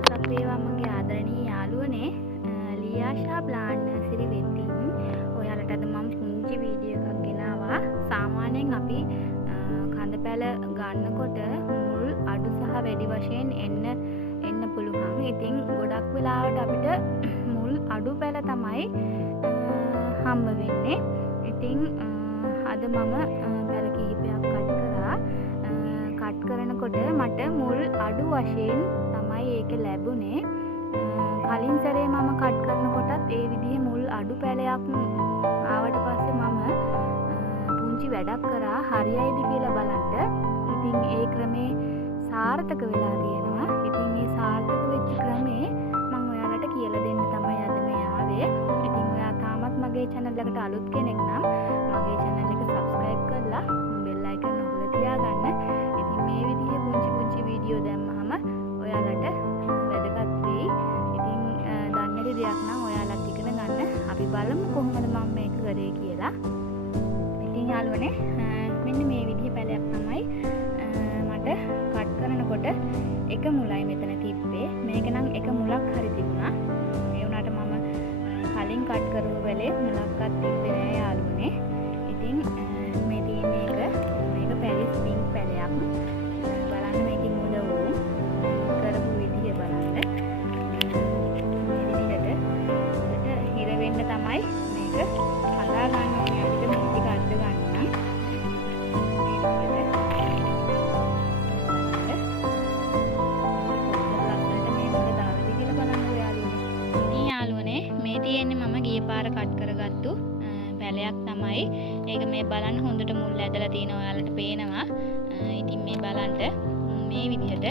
දවසක් වේවා මගේ ආදරණීය යාළුවනේ ලියාෂා ප්ලාන් නර්සරි වෙතින් ඔයාලට අද මම පුංචි වීඩියෝ එකක් ගෙනාවා. සාමාන්‍යයෙන් අපි කඳ පැල ගන්නකොට මුල් අඩු සහ වැඩි වශයෙන් එන්න පුළුවන්. ඉතින් ගොඩක් වෙලාවට අපිට මුල් අඩු පැල තමයි හම්බ වෙන්නේ. ඉතින් අද මම පැල කිහිපයක් කට් කරා. කට් කරනකොට මට මුල් අඩු වශයෙන් තමයි ඒක ලැබුණේ. කලින් සැරේ මම කට් කරනකොටත් ඒ විදිහේ මුල් අඩු පැලයක් ආවට පස්සේ මම පුංචි වැඩක් කරා හරියයිද කියලා බලන්න. ඉතින් ඒ ක්‍රමේ සාර්ථක වෙලා තියෙනවා. ඉතින් මේ සාර්ථක වෙච්ච ක්‍රමේ මම ඔයාලට කියලා දෙන්න තමයි අද මේ ආවේ. ඉතින් ඔයා තාමත් මගේ channel එකට අලුත් කෙනෙක් නම් මගේ channel එක subscribe කරලා bell icon ඔබලා තියාගන්න. ඉතින් මේ විදිහේ පුංචි වීඩියෝ දැම්මහම ඔයාලට වැදගත් වෙයි. ඉතින් දන්නේ නැති දෙයක් නම් ඔයාලත් ඉගෙන ගන්න. අපි බලමු කොහොමද මම මේක කරේ කියලා. ඉතින් යාළුවනේ මෙන්න මේ විදිහේ පැලයක් තමයි මට කට් කරනකොට එක මුලයි මෙතන තිබ්බේ. මේක නම් එක මුලක් හරි තිබුණා. ඒ වුණාට මම කලින් කට් කරපු වෙලේ මුලක්වත් තිබ්බේ නෑ යාළුවනේ. ඉතින් මේ තියෙන මේක පැරිස් පින්ක් පැලයක්. බලන්න මේකේ මුල වුන් කරපු විදිහ බලන්න. මේ විදිහට හිර වෙන්න තමයි මේක හදා ගන්න ඕනේ. අපිට මුල් ටික අද්ද ගන්න නම් මම ගිය පාර කට් කරගත්තු පැලයක් තමයි. ඒක මේ බලන්න හොඳට මුල් ඇදලා තියෙනවා. ඔයාලට පේනවා. ඉතින් මේ බලන්න මේ විදිහට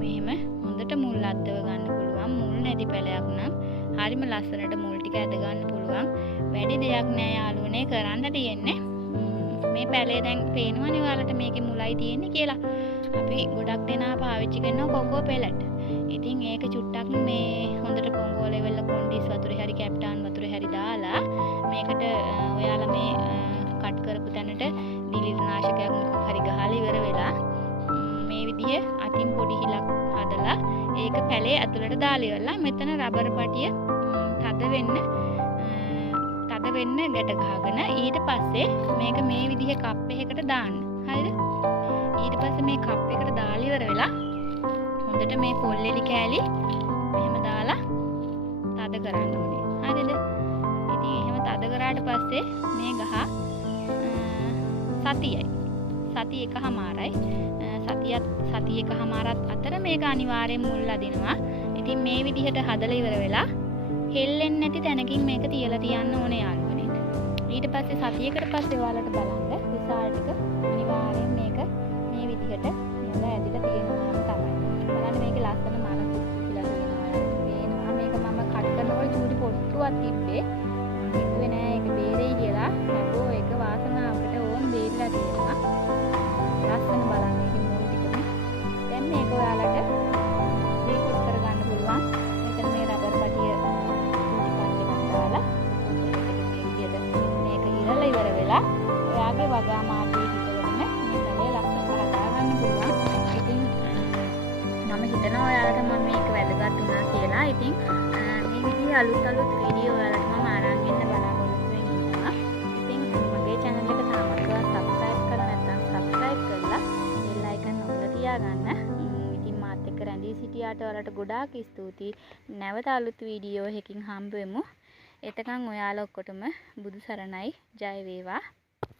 මෙහෙම හොඳට මුල් අද්දව ගන්න පුළුවන්. මුල් නැති පැලයක් නම් හරිම ලස්සනට මුල් ටික ඇද ගන්න පුළුවන්. වැඩි දෙයක් නෑ යාළුවනේ කරන්න තියෙන්නේ. මේ පැලේ දැන් පේනවනේ ඔයාලට මේකේ මුලයි තියෙන්නේ කියලා. අපි ගොඩක් දෙනා පාවිච්චි කරනවා කොංගෝ පෙලට. ඉතින් ඒක චුට්ටක් මේ හොඳට කොංගෝ ලෙවල් කොන්ඩිස් වතුරේ හරි කැප්ටාන් වතුරේ හරි දාලා මේකට ඔයාලා මේ කට් කරපු තැනට දිලිරනාශකයක් මොකක් හරි ගහලා ඉවර වෙලා මේ විදිහේ අතින් පොඩි හිලක් හදලා ඒක පැලේ ඇතුළට දාලා ඉවරලා මෙතන රබර් පටිය තද වෙන්න ගැට ගහගෙන ඊට පස්සේ මේක මේ විදිහේ කප් එකකට දාන්න. හරිද? ඊට පස්සේ මේ කප් එකට දාලා ඉවර වෙලා හොඳට මේ පොල්ලෙලි කෑලි මෙහෙම දාලා තද කරන්න ඕනේ. හරිද? ඉතින් එහෙම තද කරාට පස්සේ මේ ගහ සතියයි. සතිය එකමාරයි. සතිය එකමාරත් අතර මේක අනිවාර්යෙන් මුල් අදිනවා. ඉතින් මේ විදිහට හදලා ඉවර වෙලා හෙල්ලෙන්නේ නැති තැනකින් මේක තියලා තියන්න ඕනේ යාළුවනේ. ඊට පස්සේ සතියකට පස්සේ ඔයාලට බලන්න රිසල්ට් එක අනිවාර්යෙන් මේක මේ විදිහට මුල ඇදලා තියෙනවා තමයි. බලන්න මේකේ ලස්සන මල කුච්චිලා තියෙනවා. මේක මම කට් කරනකොට චූටි පොට්ටුවක් තිබ්බේ. හිතුවේ නෑ ඒක බේරෙයි කියලා. නැපෝ ඒක වාසනාවකට ඕන් බේරිලා තියෙනවා. ලස්සන බලන්න මේකේ මුල් ටිකම. දැන් මේක ඔයාලට රීකෝඩ් කරගන්න පුළුවන්. මෙතන මේ රබර් පටිය චූටි කට් එකක් දාලා මේ විදිහට මේක ඉරලා ඉවර වෙලා ඔයාගේ වගා මාර්ගයේ හිටවගෙන මේ පැලේ ලස්සනට හදාගන්න පුළුවන්. ඉතින් මම හිතනවා ඔයාලට මම මේක වැදගත් වුණා කියලා. ඉතින් මේ විදිහේ අලුත් වීඩියෝ ඔයාලට මම අරන් එන්න බලාපොරොත්තු වෙනවා. ඉතින් මගේ channel එක තාමත් ඔයා subscribe කරලා නැත්නම් subscribe කරලා bell icon ඔබලා තියාගන්න. ඉතින් මාත් එක්ක රැඳී සිටියාට ඔයාලට ගොඩාක් ස්තුතියි. නැවත අලුත් වීඩියෝ එකකින් හම්බ වෙමු. එතකන් ඔයාලා ඔක්කොටම බුදු සරණයි. ජය වේවා.